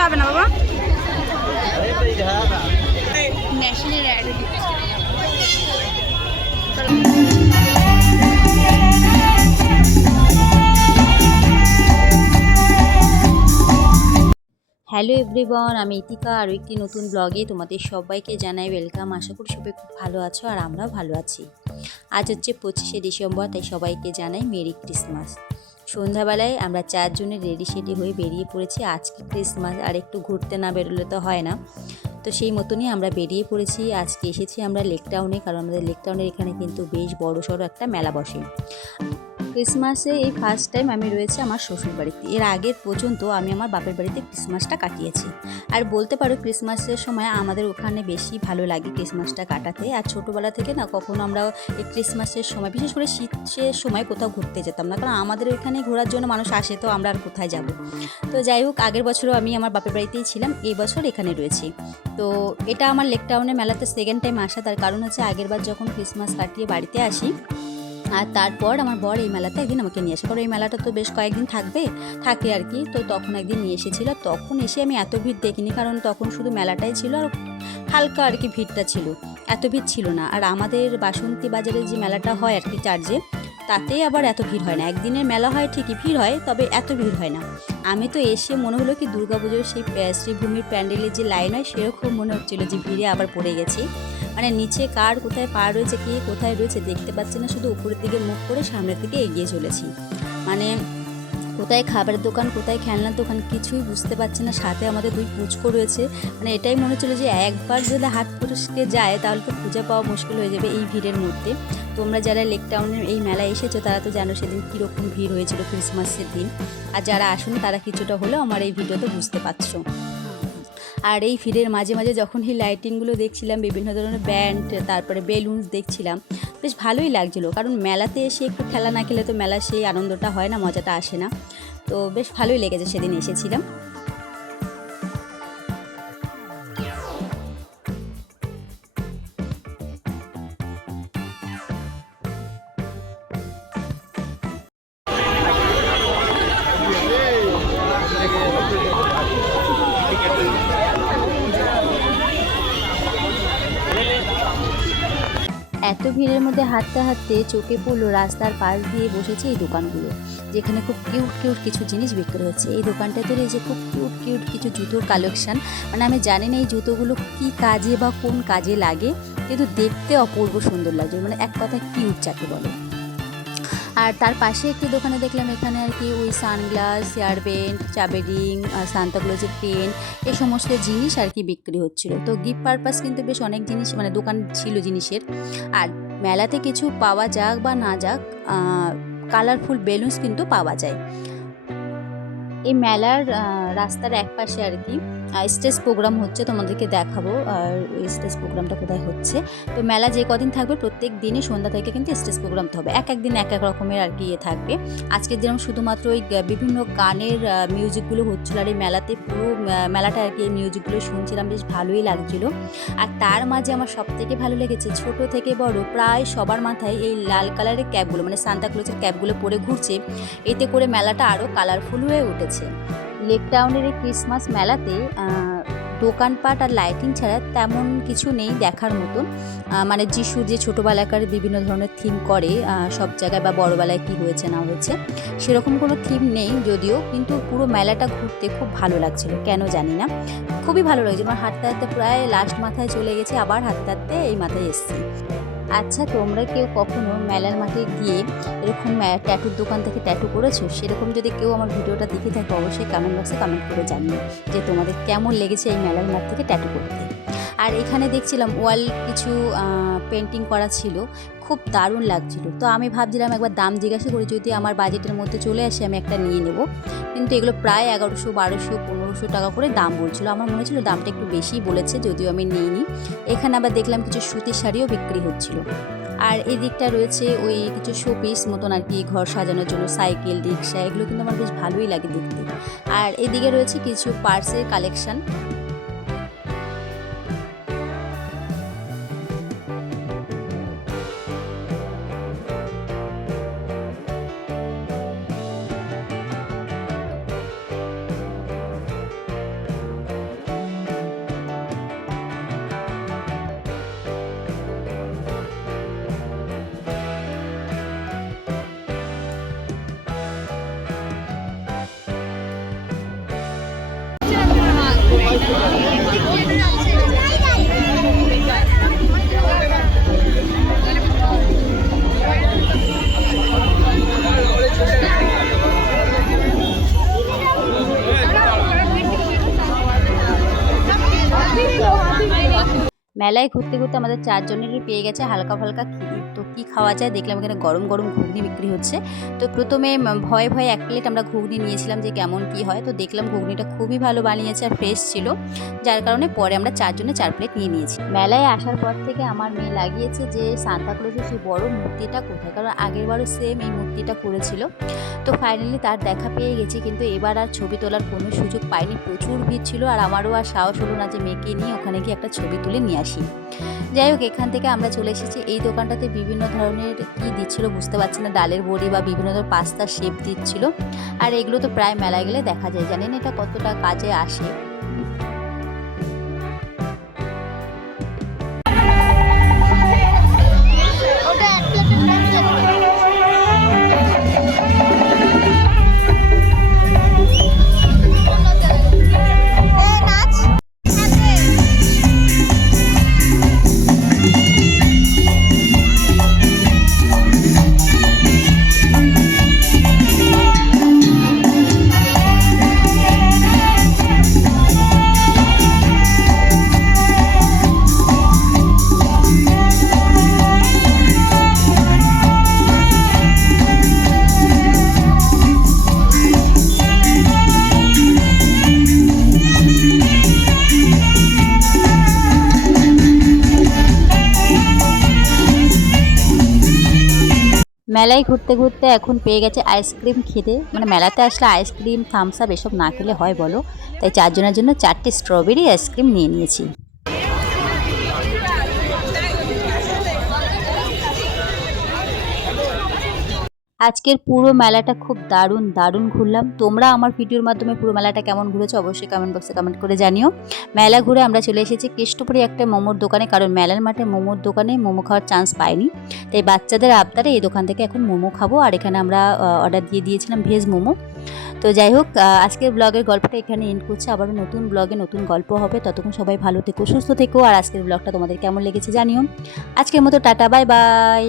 করতে হবে না বাবা, মেশিনের অ্যাড দিচ্ছে। হ্যালো এভরিওয়ান, আমি ইতিকা আরও একটি নতুন ব্লগে তোমাদের সবাইকে জানাই ওয়েলকাম। আশা করি সবাই খুব ভালো আছো আর আমরাও ভালো আছি। আজ হচ্ছে 25শে ডিসেম্বর, তাই সবাইকে জানাই মেরি ক্রিসমাস। সন্ধ্যাবেলায় আমরা চারজনে রেডি সেডি হয়ে বেরিয়ে পড়েছি। আজকে ক্রিসমাস, আর একটু ঘুরতে না বেরোলে তো হয় না, তো সেই মতনই আমরা বেরিয়ে পড়েছি। আজকে এসেছি আমরা লেক টাউনে, কারণ আমাদের লেক টাউনের এখানে কিন্তু বেশ বড় সড়ো একটা মেলা বসে। ক্রিসমাসে এই ফার্স্ট টাইম আমি রয়েছে আমার শ্বশুর বাড়িতে। এর আগের পর্যন্ত আমি আমার বাপের বাড়িতে ক্রিসমাসটা কাটিয়েছি। আর বলতে পারো ক্রিসমাসের সময় আমাদের ওখানে বেশি ভালো লাগে ক্রিসমাসটা কাটাতে। আর ছোটোবেলা থেকে না কখনো আমরা এই ক্রিসমাসের সময়, বিশেষ করে শীতের সময় কোথাও ঘুরতে যেতাম না, কারণ আমাদের ওইখানে ঘোরার জন্য মানুষ আসে, তো আমরা আর কোথায় যাব। তো যাই হোক, আগের বছরও আমি আমার বাপের বাড়িতেই ছিলাম, এই বছর এখানে রয়েছি। তো এটা আমার লেক টাউনের মেলাতে সেকেন্ড টাইম আসা। তার কারণ হচ্ছে আগেরবার যখন ক্রিসমাস কাটিয়ে বাড়িতে আসি, আর তারপর আমার বর এই মেলাতে একদিন আমাকে নিয়ে আসে, কারণ এই মেলাটা তো বেশ কয়েকদিন থাকে আর কি। তো তখন একদিন নিয়ে এসেছিল, তখন এসে আমি এত ভিড় দেখিনি, কারণ তখন শুধু মেলাটাই ছিল আর হালকা আর কি ভিড়টা ছিল, এত ভিড় ছিল না। আর আমাদের বাসন্তী বাজারে যে মেলাটা হয় আর কি চার্জে, তাতে আবার এত ভিড় হয় না। একদিনের মেলা হয় ঠিকই, ভিড় হয়, তবে এত ভিড় হয় না। আমি তো এসে মনে হলো কি দুর্গাপুজোর সেই শ্রীভূমির প্যান্ডেলের যে লাইন হয় সেরকম মনে হচ্ছিলো যে ভিড়ে আবার পড়ে গেছি। মানে নিচে কার কোথায় পা রয়েছে, কে কোথায় রয়েছে দেখতে পাচ্ছি না, শুধু উপরের দিকে মুখ করে সামনের দিকে এগিয়ে চলেছি। মানে কোথায় খাবারের দোকান, কোথায় খেলনার দোকান, কিছুই বুঝতে পারছি না। সাথে আমাদের দুই পুচকো রয়েছে, মানে এটাই মনে হচ্ছিলো যে একবার যদি হাত পুরুষকে যায় তাহলে তো খুঁজে পাওয়া মুশকিল হয়ে যাবে এই ভিড়ের মধ্যে। তোমরা যারা লেক টাউনের এই মেলায় এসেছো তারা তো জানো সেদিন কীরকম ভিড় হয়েছিল ক্রিসমাসের দিন, আর যারা আসুন তারা কিছুটা হলেও আমার এই ভিডিওতে বুঝতে পারছো। আর এই ভিড়ের মাঝে মাঝে যখন এই লাইটিংগুলো দেখছিলাম, বিভিন্ন ধরনের ব্যান্ড, তারপরে বেলুনস দেখছিলাম, বেশ ভালোই লাগছিলো। কারণ মেলাতে এসে একটু খেলা না খেলে তো মেলা সেই আনন্দটা হয় না, মজাটা আসে না। তো বেশ ভালোই লেগেছে সেদিন এসেছিলাম। এত ভিড়ের মধ্যে হাঁটতে হাঁটতে চোখে পড়লো রাস্তার পাশ দিয়ে বসেছে এই দোকানগুলো, যেখানে খুব কিউট কিউট কিছু জিনিস বিক্রি হচ্ছে। এই দোকানটাতে রয়েছে খুব কিউট কিউট কিছু জুতোর কালেকশান। মানে আমি জানি না এই জুতোগুলো কী কাজে বা কোন কাজে লাগে, কিন্তু দেখতে অপূর্ব সুন্দর লাগছে, মানে এক কথায় কিউট যাকে বলে। আর তার পাশে একটি দোকানে দেখলাম এখানে আর কি ওই সানগ্লাস, হেয়ার ব্যান্ড, চাবি রিং, সান্তাক্লজের পেন, এই সমস্ত জিনিস আর কি বিক্রি হচ্ছিল। তো গিফট পারপাস কিন্তু বেশ অনেক জিনিস, মানে দোকান ছিল জিনিসের। আর মেলাতে কিছু পাওয়া যাক বা না যাক, কালারফুল বেলুনস কিন্তু পাওয়া যায়। এই মেলার রাস্তার একপাশে আর কি স্টেজ প্রোগ্রাম হচ্ছে, তোমাদেরকে দেখাবো আর ওই স্টেজ প্রোগ্রামটা কোথায় হচ্ছে। তো মেলা যে কদিন থাকবে প্রত্যেক দিনই সন্ধ্যা থেকে কিন্তু স্টেজ প্রোগ্রামটা হবে, এক একদিন এক এক রকমের আর কি থাকবে। আজকের দিন শুধুমাত্র ওই বিভিন্ন গানের মিউজিকগুলো হচ্ছিলো, আর এই মেলাতে পুরো মেলাটা আর কি এই মিউজিকগুলো শুনছিলাম, বেশ ভালোই লাগছিলো। আর তার মাঝে আমার সব থেকে ভালো লেগেছে ছোট থেকে বড় প্রায় সবার মাথায় এই লাল কালারের ক্যাপগুলো, মানে সান্তাক্লজের ক্যাপগুলো পরে ঘুরছে। এতে করে মেলাটা আরও কালারফুল হয়ে উঠেছে। লেক টাউনের এই ক্রিসমাস মেলাতে দোকানপাট আর লাইটিং ছাড়া তেমন কিছু নেই দেখার মতন। মানে যিশুর যে ছোটোবেলাকার বিভিন্ন ধরনের থিম করে সব জায়গায়, বা বড়োবেলায় কী হয়েছে না হয়েছে সেরকম কোনো থিম নেই যদিও, কিন্তু পুরো মেলাটা ঘুরতে খুব ভালো লাগছিলো, কেন জানি না খুবই ভালো লাগছে। আমার হাঁটতে হাঁটতে প্রায় লাস্ট মাথায় চলে গেছে, আবার হাঁটতে হাঁটতে এই মাথায় এসেছি। আচ্ছা, তোমরা কেউ কখনো মেলার মাঠে গিয়ে এরকম ট্যাটুর দোকান থেকে ট্যাটু করেছো? সেরকম যদি কেউ আমার ভিডিওটা দেখে থাকে অবশ্যই কমেন্ট বক্সে কমেন্ট করে জানিও যে তোমাদের কেমন লেগেছে এই মেলার মাঠ থেকে ট্যাটু করতে। আর এখানে দেখছিলাম ওয়াল কিছু পেন্টিং করা ছিল, খুব দারুণ লাগছিল। তো আমি ভাবছিলাম একবার দাম জিজ্ঞাসা করি, যদি আমার বাজেটের মধ্যে চলে আসে আমি একটা নিয়ে নেব। কিন্তু এগুলো প্রায় 1100, 1200, 1500 টাকা করে দাম বলছিল। আমার মনে হচ্ছিল দামটা একটু বেশিই বলেছে, যদিও আমি নিইনি। এখানে আবার দেখলাম কিছু সুতির শাড়িও বিক্রি হচ্ছিল। আর এই দিকটা রয়েছে ওই কিছু শোপিস মতন আর কি, ঘর সাজানোর জন্য সাইকেল, রিক্সা, এগুলো কিন্তু আমার বেশ ভালোই লাগে দেখতে। আর এদিকে রয়েছে কিছু পার্সের কালেকশান। মেলায় ঘুরতে ঘুরতে আমাদের চারজনেরই পেয়ে গেছে হালকা ফালকা খিদে। তো কি খাওয়া যায় দেখলাম এখানে গরম গরম ঘুগনি বিক্রি হচ্ছে। তো প্রথমে ভয়ে ভয়ে 1 প্লেট আমরা ঘুগনি নিয়েছিলাম যে কেমন কি হয়। তো দেখলাম ঘুগনিটা খুবই ভালো বানিয়েছে আর ফ্রেশ ছিল, যার কারণে পরে আমরা চারজনে 4 প্লেট নিয়ে নিয়েছি। মেলায় আসার পর থেকে আমার মেয়ে লাগিয়েছে যে সান্তাক্লজের সেই বড় মূর্তিটা কোথায়, কারণ আগেরবারও সেম এই মূর্তিটা করেছিল। তো ফাইনালি তার দেখা পেয়ে গেছি, কিন্তু এবার আর ছবি তোলার কোনো সুযোগ পাইনি, প্রচুর ভিড় ছিল আর আমারও আর সাহস হলো না যে মেয়েকে নিয়ে ওখানে গিয়ে একটা ছবি তুলে নিয়ে আসি। যাই হোক, এখান থেকে আমরা চলে এসেছি এই দোকানটাতে। বিভিন্ন ধরনের কি দিচ্ছিল বুঝতে পারছি না, ডালের বড়ি বা বিভিন্ন ধরনের পাস্তার শেপ দিচ্ছিল। আর এগুলো তো প্রায় মেলায় গেলে দেখা যায়, জানেন এটা কতটা কাজে আসে। মেলায় ঘুরতে ঘুরতে এখন পেয়ে গেছে আইসক্রিম খেতে। মানে মেলাতে আসলে আইসক্রিম থামস আপ এসব না খেলে হয় বলো, তাই চারজনের জন্য 4টে স্ট্রবেরি আইসক্রিম নিয়ে নিয়েছি। আজকের পুরো মেলাটা খুব দারুণ দারুণ ঘুরলাম। তোমরা আমার ভিডিওর মাধ্যমে পুরো মেলাটা কেমন ঘুরেছো অবশ্যই কমেন্ট বক্সে কমেন্ট করে জানিও। মেলা ঘুরে আমরা চলে এসেছি কেষ্টপুরে একটা মোমোর দোকানে, কারণ মেলার মাঠে মোমোর দোকানে মোমো খাওয়ার চান্স পাইনি, তাই বাচ্চাদের আবদারে এই দোকান থেকে এখন মোমো খাবো। আর এখানে আমরা অর্ডার দিয়ে দিয়েছিলাম ভেজ মোমো। তো যাই হোক, আজকের ব্লগের গল্পটা এখানে এন্ড করছে। আবারও নতুন ব্লগে নতুন গল্প হবে, ততক্ষণ সবাই ভালো থেকো, সুস্থ থেকো। আর আজকের ব্লগটা তোমাদের কেমন লেগেছে জানিও। আজকের মতো টাটা, বাই বাই।